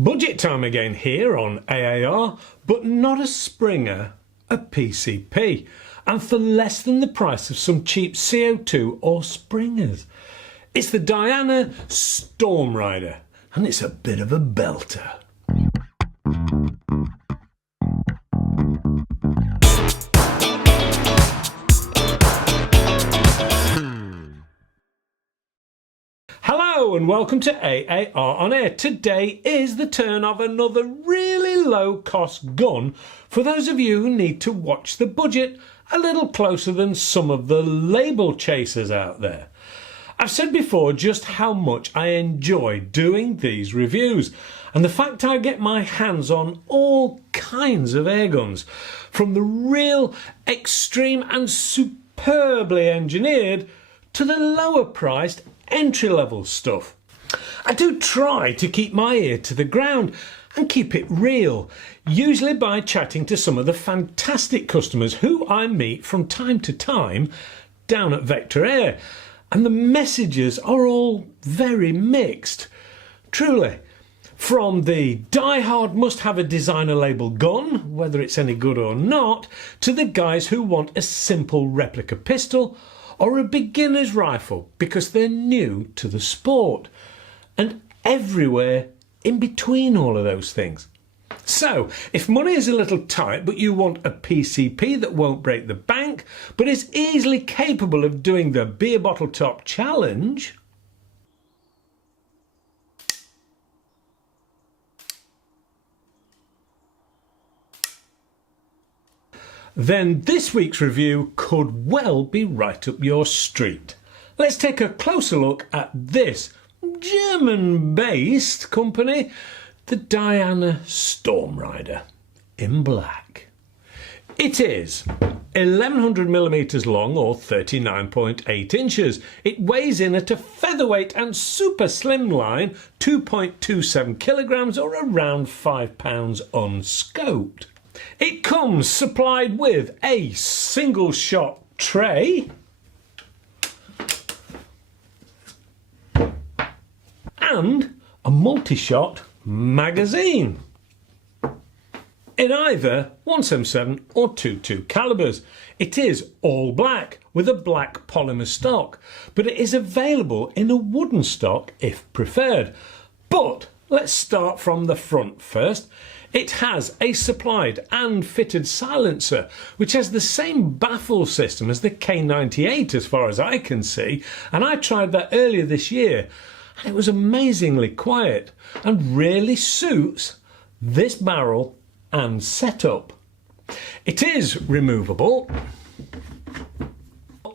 Budget time again here on AAR, but not a Springer, a PCP, and for less than the price of some cheap CO2 or Springers. It's the Diana Stormrider, and it's a bit of a belter. Hello and welcome to AAR on Air. Today is the turn of another really low cost gun for those of you who need to watch the budget a little closer than some of the label chasers out there. I've said before just how much I enjoy doing these reviews, and the fact I get my hands on all kinds of airguns, from the real extreme and superbly engineered to the lower priced entry-level stuff. I do try to keep my ear to the ground and keep it real, usually by chatting to some of the fantastic customers who I meet from time to time down at Vector Air, and the messages are all very mixed. Truly, from the die-hard must-have a designer label gun, whether it's any good or not, to the guys who want a simple replica pistol or a beginner's rifle because they're new to the sport, and everywhere in between all of those things. So, if money is a little tight but you want a PCP that won't break the bank but is easily capable of doing the beer bottle top challenge, then this week's review could well be right up your street. Let's take a closer look at this German-based company, the Diana Stormrider in black. It is 1100mm long or 39.8 inches. It weighs in at a featherweight and super slimline 2.27 kilograms or around 5 pounds unscoped. It comes supplied with a single shot tray and a multi-shot magazine in either 177 or 22 calibers. It is all black with a black polymer stock, but it is available in a wooden stock if preferred. But let's start from the front first. It has a supplied and fitted silencer, which has the same baffle system as the K98 as far as I can see, and I tried that earlier this year, and it was amazingly quiet and really suits this barrel and setup. It is removable,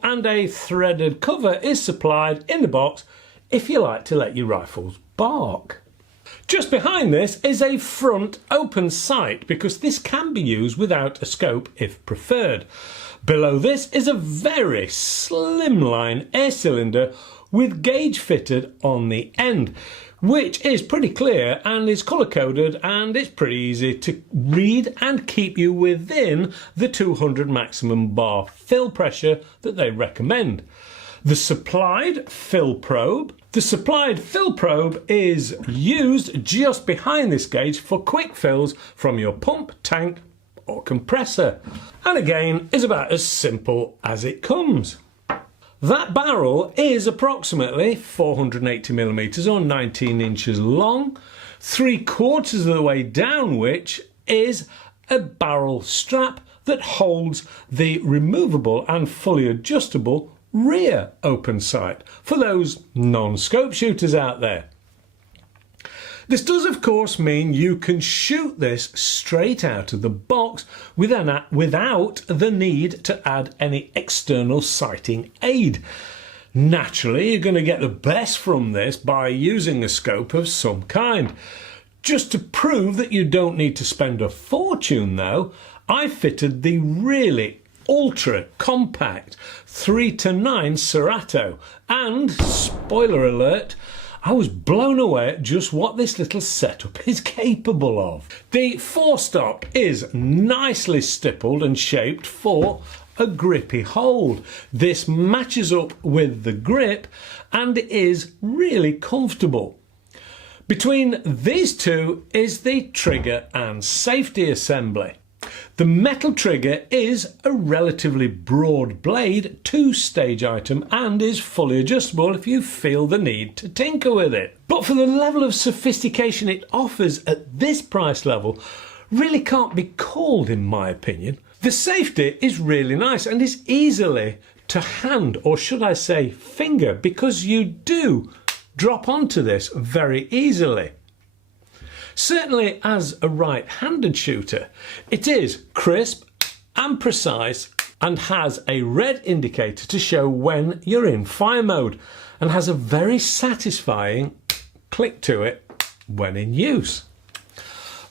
and a threaded cover is supplied in the box if you like to let your rifles bark. Just behind this is a front open sight because this can be used without a scope if preferred. Below this is a very slimline air cylinder with gauge fitted on the end, which is pretty clear and is colour coded, and it's pretty easy to read and keep you within the 200 maximum bar fill pressure that they recommend. The supplied fill probe is used just behind this gauge for quick fills from your pump, tank or compressor, and again is about as simple as it comes. That barrel is approximately 480mm or 19 inches long, 3/4 of the way down which is a barrel strap that holds the removable and fully adjustable rear open sight for those non-scope shooters out there. This does of course mean you can shoot this straight out of the box without the need to add any external sighting aid. Naturally, you're going to get the best from this by using a scope of some kind. Just to prove that you don't need to spend a fortune though, I fitted the really ultra compact 3:9 Cerato, and spoiler alert, I was blown away at just what this little setup is capable of. The forestock is nicely stippled and shaped for a grippy hold. This matches up with the grip and is really comfortable. Between these two is the trigger and safety assembly. The metal trigger is a relatively broad blade, two-stage item, and is fully adjustable if you feel the need to tinker with it. But for the level of sophistication it offers at this price level, really can't be called, in my opinion. The safety is really nice and is easily to hand, or should I say finger, because you do drop onto this very easily. Certainly as a right-handed shooter, it is crisp and precise and has a red indicator to show when you're in fire mode, and has a very satisfying click to it when in use.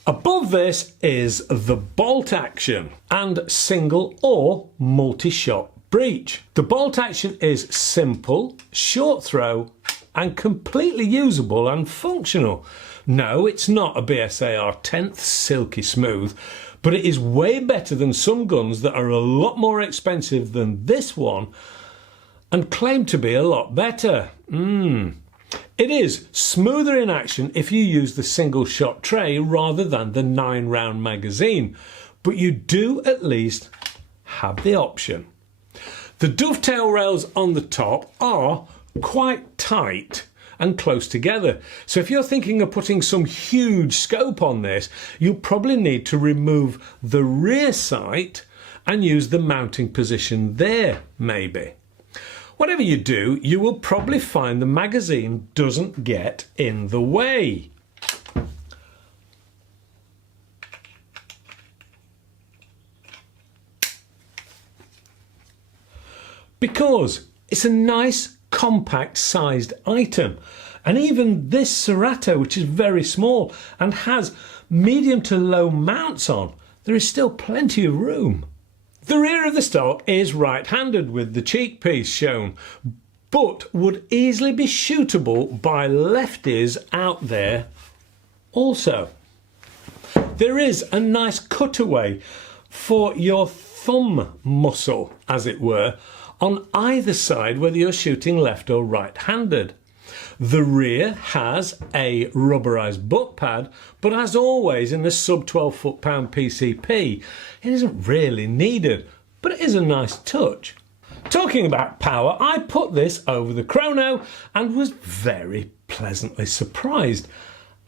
Above this is the bolt action and single or multi-shot breech. The bolt action is simple, short throw and completely usable and functional. No, it's not a BSAR 10th silky smooth, but it is way better than some guns that are a lot more expensive than this one and claim to be a lot better. It is smoother in action if you use the single shot tray rather than the 9-round magazine, but you do at least have the option. The dovetail rails on the top are quite tight and close together, so if you're thinking of putting some huge scope on this, you'll probably need to remove the rear sight and use the mounting position there, maybe. Whatever you do, you will probably find the magazine doesn't get in the way. Because it's a nice compact sized item, and even this Serrato, which is very small and has medium to low mounts on, there is still plenty of room. The rear of the stock is right-handed with the cheek piece shown, but would easily be shootable by lefties out there also. There is a nice cutaway for your thumb muscle, as it were, on either side, whether you're shooting left or right-handed. The rear has a rubberized butt pad, but as always in the sub 12 foot-pound PCP, it isn't really needed, but it is a nice touch. Talking about power, I put this over the Chrono and was very pleasantly surprised.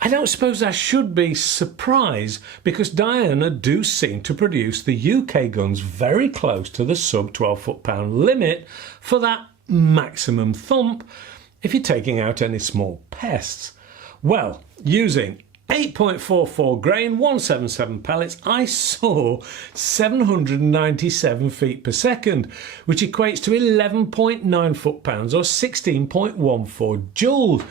I don't suppose I should be surprised, because Diana do seem to produce the UK guns very close to the sub 12 foot-pound limit for that maximum thump if you're taking out any small pests. Well, using 8.44 grain 177 pellets, I saw 797 feet per second, which equates to 11.9 foot-pounds or 16.14 joules.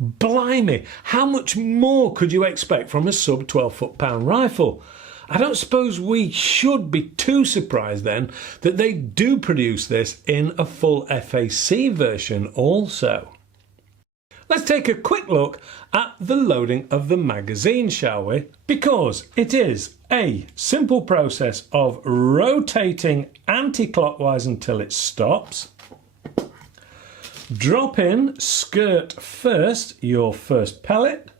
Blimey, how much more could you expect from a sub 12 foot-pound rifle? I don't suppose we should be too surprised then that they do produce this in a full FAC version also. Let's take a quick look at the loading of the magazine, shall we? Because it is a simple process of rotating anti-clockwise until it stops. Drop in, skirt first, your first pellet,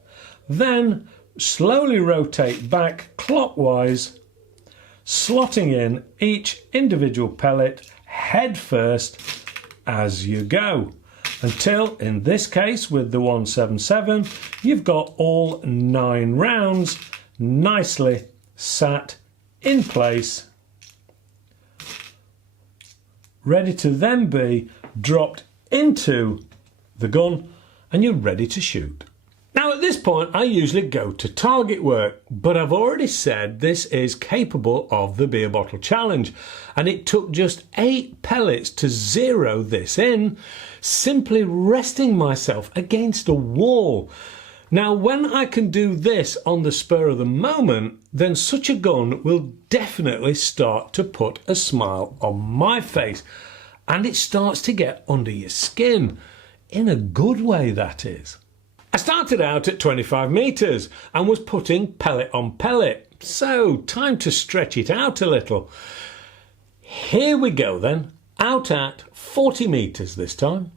then slowly rotate back clockwise, slotting in each individual pellet head first as you go, until, in this case with the 177, you've got all 9 rounds nicely sat in place, ready to then be dropped into the gun, and you're ready to shoot. Now at this point I usually go to target work, but I've already said this is capable of the beer bottle challenge, and it took just 8 pellets to zero this in, simply resting myself against a wall. Now when I can do this on the spur of the moment, then such a gun will definitely start to put a smile on my face, and it starts to get under your skin, in a good way that is. I started out at 25 metres and was putting pellet on pellet, so time to stretch it out a little. Here we go then, out at 40 metres this time.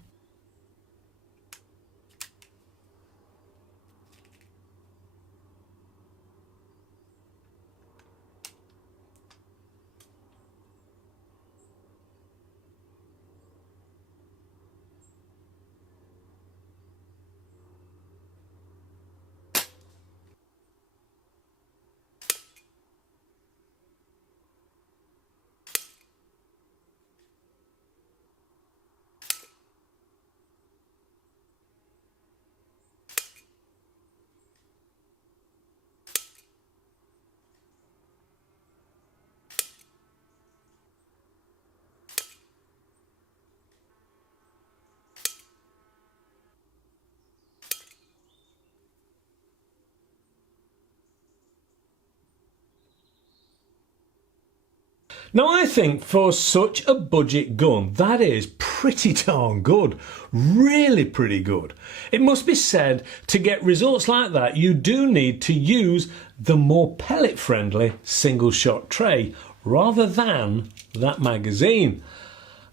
Now I think for such a budget gun, that is pretty darn good, really pretty good. It must be said, to get results like that, you do need to use the more pellet friendly single shot tray rather than that magazine.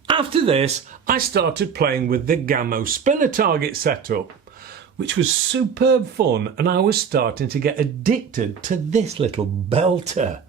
After this, I started playing with the Gammo spinner target setup, which was superb fun, and I was starting to get addicted to this little belter.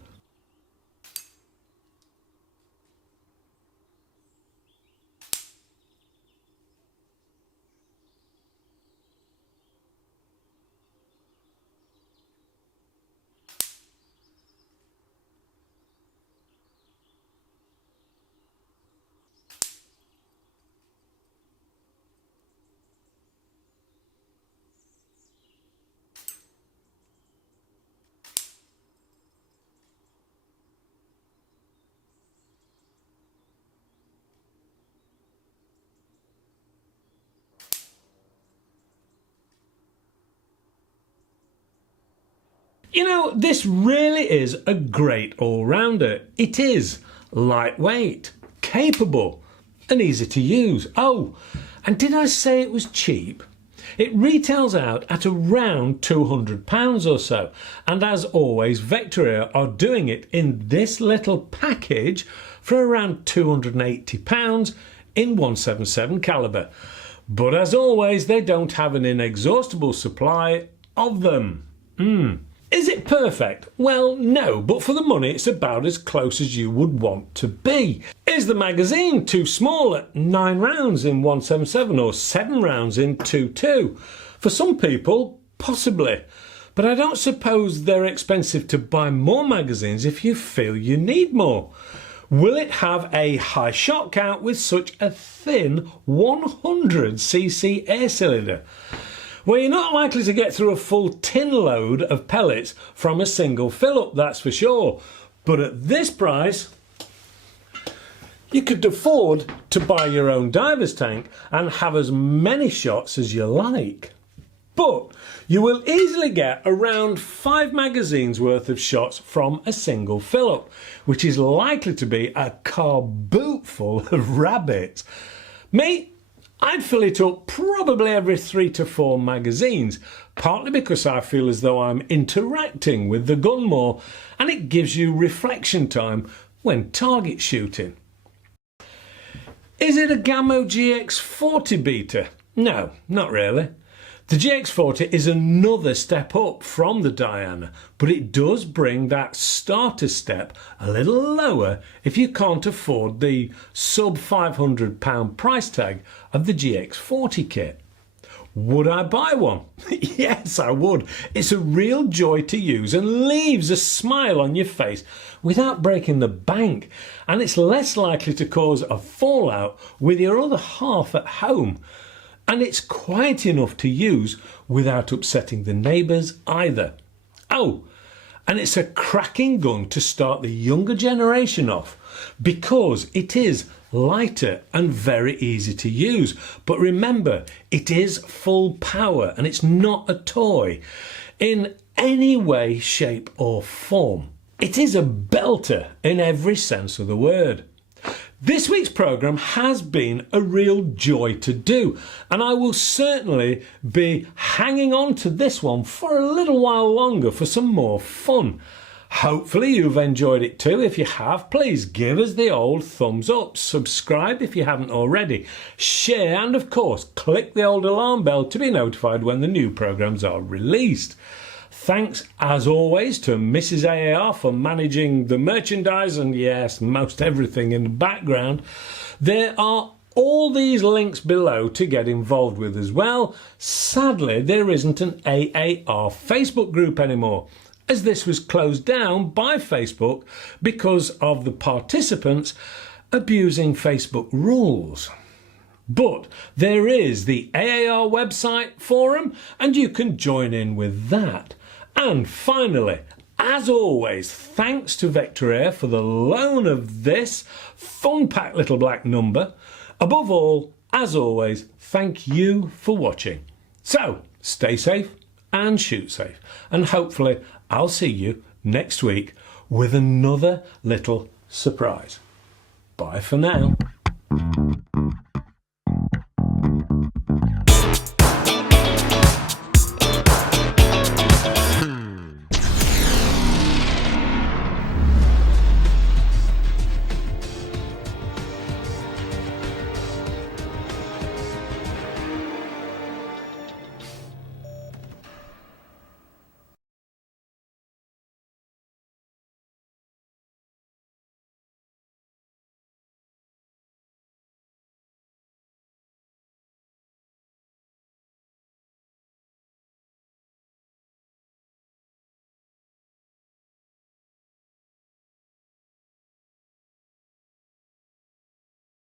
You know, this really is a great all-rounder. It is lightweight, capable and easy to use. Oh, and did I say it was cheap? It retails out at around £200 or so, and as always Vector Air are doing it in this little package for around £280 in 177 caliber. But as always, they don't have an inexhaustible supply of them. Is it perfect? Well, no, but for the money it's about as close as you would want to be. Is the magazine too small at 9 rounds in 177 or 7 rounds in 22? For some people, possibly. But I don't suppose they're expensive to buy more magazines if you feel you need more. Will it have a high shot count with such a thin 100cc air cylinder? Well, you're not likely to get through a full tin load of pellets from a single fill-up, that's for sure. But at this price, you could afford to buy your own diver's tank and have as many shots as you like. But you will easily get around 5 magazines worth of shots from a single fill-up, which is likely to be a car boot full of rabbits. Me, I'd fill it up probably every 3 to 4 magazines, partly because I feel as though I'm interacting with the gun more, and it gives you reflection time when target shooting. Is it a Gammo GX40 beta? No, not really. The GX40 is another step up from the Diana, but it does bring that starter step a little lower if you can't afford the sub £500 price tag of the GX40 kit. Would I buy one? Yes, I would. It's a real joy to use and leaves a smile on your face without breaking the bank, and it's less likely to cause a fallout with your other half at home. And it's quiet enough to use without upsetting the neighbours either. Oh, and it's a cracking gun to start the younger generation off because it is lighter and very easy to use. But remember, it is full power and it's not a toy in any way, shape or form. It is a belter in every sense of the word. This week's programme has been a real joy to do, and I will certainly be hanging on to this one for a little while longer for some more fun. Hopefully you've enjoyed it too. If you have, please give us the old thumbs up, subscribe if you haven't already, share, and of course click the old alarm bell to be notified when the new programmes are released. Thanks as always to Mrs. AAR for managing the merchandise and yes, most everything in the background. There are all these links below to get involved with as well. Sadly, there isn't an AAR Facebook group anymore, as this was closed down by Facebook because of the participants abusing Facebook rules. But there is the AAR website forum and you can join in with that. And finally, as always, thanks to Vector Air for the loan of this fun-packed little black number. Above all, as always, thank you for watching. So, stay safe and shoot safe. And hopefully, I'll see you next week with another little surprise. Bye for now.